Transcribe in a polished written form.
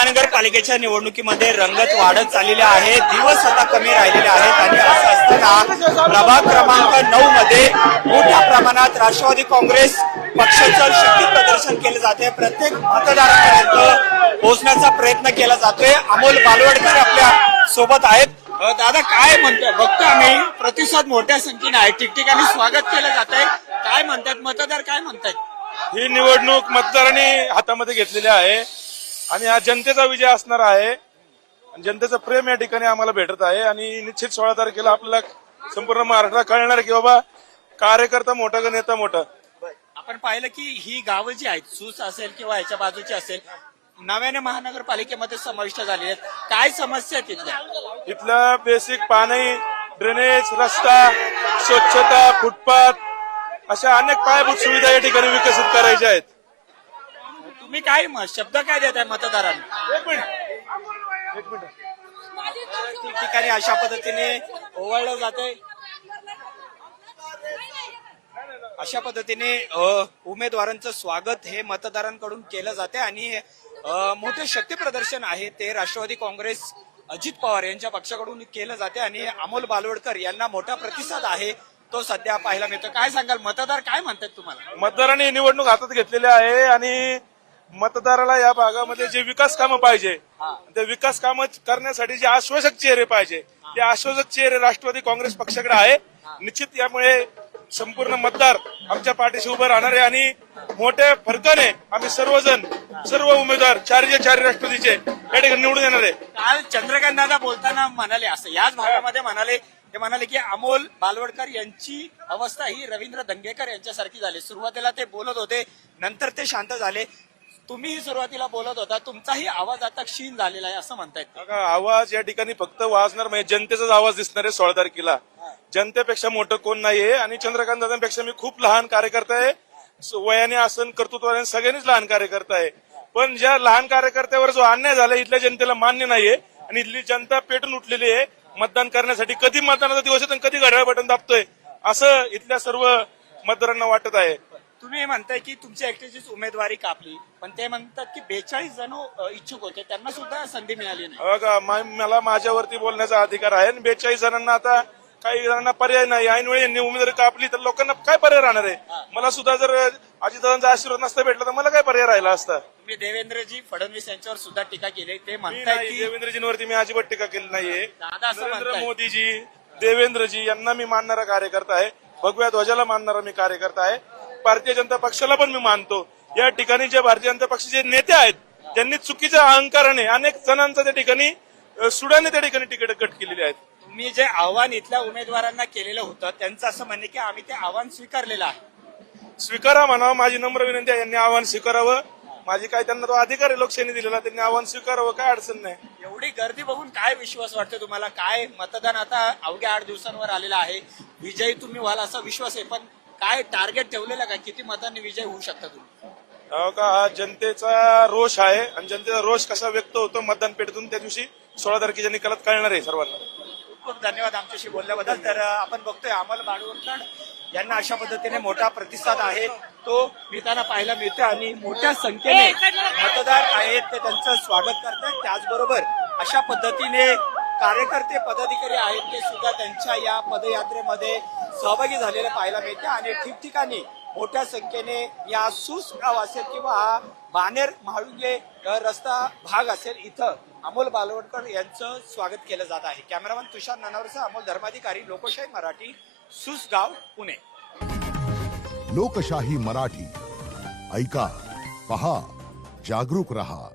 महानगरपालिकेच्या निवडणुकीमध्ये रंगत वाढत चाललेली आहे, दिवस आता कमी राहिलेले आहेत आणि असं असताना प्रभाग क्रमांक 9 मध्ये मोठ्या प्रमाणात राष्ट्रवादी काँग्रेस पक्षाचं शक्ती प्रदर्शन केले जाते। प्रत्येक मतदारापर्यंत पोहोचण्याचा प्रयत्न केला जातोय। अमोल बालवडकर आपल्या सोबत आहेत। दादा काय म्हणतोय, बघतो आम्ही प्रतिसाद मोठ्या संख्येने आहे, ठिकठिकाणी स्वागत केलं जात आहे, काय म्हणतात मतदार, काय म्हणतात? ही निवडणूक मतदारांनी हातामध्ये घेतलेली आहे आणि हा जनतेचा विजय असणार आहे। जनतेचं प्रेम या ठिकाणी आम्हाला भेटत आहे आणि निश्चित 16 तारखेला आपल्याला संपूर्ण महाराष्ट्राला कळणार की बाबा कार्यकर्ता मोठा का नेता मोठा। आपण पाहिलं की ही गावं जी आहेत, सूस असेल किंवा याच्या बाजूची असेल, नव्याने महानगरपालिकेमध्ये समाविष्ट झालेली आहेत, काय समस्या आहेत तिथल्या? इथलं बेसिक पाणी, ड्रेनेज, रस्ता, स्वच्छता, फुटपाथ अशा अनेक पायाभूत सुविधा या ठिकाणी विकसित करायच्या आहेत। तुम्ही काय शब्द काय देताय मतदारांना? एक मिनिट ठिकठिकाणी अशा पद्धतीने ओवाळलं जाते, अशा पद्धतीने उमेदवारांचं स्वागत हे मतदारांकडून केलं जाते आणि मोठे शक्ती प्रदर्शन आहे ते राष्ट्रवादी काँग्रेस अजित पवार यांच्या पक्षाकडून केलं जाते आणि अमोल बालवडकर यांना मोठा प्रतिसाद आहे तो सध्या पाहायला मिळतो। काय सांगाल, मतदार काय म्हणतात तुम्हाला? मतदारांनी ही निवडणूक हातात घेतलेली आहे आणि मतदाराला या भागामध्ये जे विकास कामं पाहिजे ते विकास कामं करण्यासाठी जे आश्वासक चेहरे पाहिजे ते आश्वासक चेहरे राष्ट्रवादी काँग्रेस पक्षाकडे आहे। निश्चित यामुळे संपूर्ण मतदार आमच्या पाठीशी उभं राहणार आहे आणि मोठ्या फरकाने आम्ही सर्व उमेदवार 4 राष्ट्रवादीचे या ठिकाणी निवडून येणार आहे। काल चंद्रकांत दादा बोलताना म्हणाले, असं याच भागामध्ये म्हणाले की अमोल बालवडकर यांची अवस्था ही रवींद्र दंगेकर यांच्यासारखी झाली। सुरुवातीला ते बोलत होते, नंतर ते शांत झाले, तुम्हीही सुरुवातीला बोलत होता, तुमचाही आवाज आता क्षीण झालेला आहे असं म्हणतायत। आवाज या ठिकाणी फक्त वाजणार म्हणजे जनतेचाच आवाज दिसणार आहे 16 तारखेला। जनतेपेक्षा मोठं कोण नाहीये आणि चंद्रकांत दादांपेक्षा मी खूप लहान कार्यकर्ता आहे, वयाने असन कर्तृत्वाने सगळ्यांनीच लहान कार्यकर्ता आहे, पण ज्या लहान कार्यकर्त्यावर जो अन्याय झाला इथल्या जनतेला मान्य नाहीये आणि इथली जनता पेटून उठलेली आहे मतदान करण्यासाठी। कधी मतदानाचा दिवस आहे कधी घड्याळ बटन दाबतोय असं इथल्या सर्व मतदारांना वाटत आहे। तुम्ही म्हणताय की तुमच्या एकट्याचीच उमेदवारी कापली, पण ते म्हणतात की 42 जण इच्छुक होते, त्यांना सुद्धा संधी मिळाली नाही। मला माझ्यावरती बोलण्याचा अधिकार आहे आणि 42 जणांना आता काही जणांना पर्याय नाही, ऐनवेळी यांनी उमेदवारी कापली तर लोकांना काय पर्याय राहणार आहे? मला सुद्धा जर अजितदादांचा आशीर्वाद नसता भेटला तर मला काय पर्याय राहिला असता? तुम्ही देवेंद्रजी फडणवीस यांच्यावर सुद्धा टीका केली, ते मी म्हणताय नाही, की देवेंद्रजींवरती मी अजिबात टीका केली नाहीये। दादा असं नरेंद्र म्हणताय, मोदीजी, देवेंद्रजी यांना मी मानणारा कार्यकर्ता आहे, भगव्या ध्वजाला मानणारा मी कार्यकर्ता आहे, भारतीय जनता पक्षाला पण मी मानतो। या ठिकाणी जे भारतीय जनता पक्षाचे नेते आहेत त्यांनी चुकीच्या अहंकाराने अनेक जणांचा त्या ठिकाणी सुडाने त्या ठिकाणी तिकीट कट केलेली आहेत। तुम्ही जे आव्हान इथल्या उमेदवारांना केलेलं होतं त्यांचं असं म्हणणे की आम्ही ते आव्हान स्वीकारलेलं आहे। स्वीकारा म्हणावं, माझी नम्र विनंती आहे, यांनी आव्हान स्वीकारावं। माझी काय त्यांना तो अधिकार आहे लोकशाही दिलेला, त्यांनी आव्हान स्वीकारावं, काय अडचण नाही। एवढी गर्दी बघून काय विश्वास वाटतो तुम्हाला? काय मतदान आता अवघ्या 8 दिवसांवर आलेलं आहे, विजयी तुम्ही व्हाल असा विश्वास आहे, पण काय टार्गेट ठेवलेलं का, किती मतांनी विजय होऊ शकता तुम्ही? हा जनतेचा रोष आहे आणि जनतेचा रोष कसा व्यक्त होतो मतदान पेटीतून त्या दिवशी 16 तारखेच्या निकालात कळणार आहे सर्वांना। खूप धन्यवाद आमच्याशी बोलल्याबद्दल। तर आपण बघतोय अमोल बालवडकर यांना अशा पद्धतीने मोठा प्रतिसाद आहे तो मिळताना पाहायला मिळतोय आणि मोठ्या संख्येने मतदार आहेत ते त्यांचं स्वागत करतात। त्याचबरोबर अशा पद्धतीने कार्यकर्ते पदाधिकारी आहेत ते सुद्धा त्यांच्या या पदयात्रेमध्ये सहभागी झालेले पाहायला मिळते आणि ठिकठिकाणी मोठ्या संख्येने या सूस गाव असेल किंवा हा बानेर म्हाळुंगे रस्ता भाग असेल, इथं अमोल बालवडकर यांचं स्वागत केलं जात आहे। कॅमेरामन तुषार नानावरचा अमोल धर्माधिकारी, लोकशाही मराठी, सूसगाव, पुणे। लोकशाही मराठी ऐका, पहा, जागरूक रहा।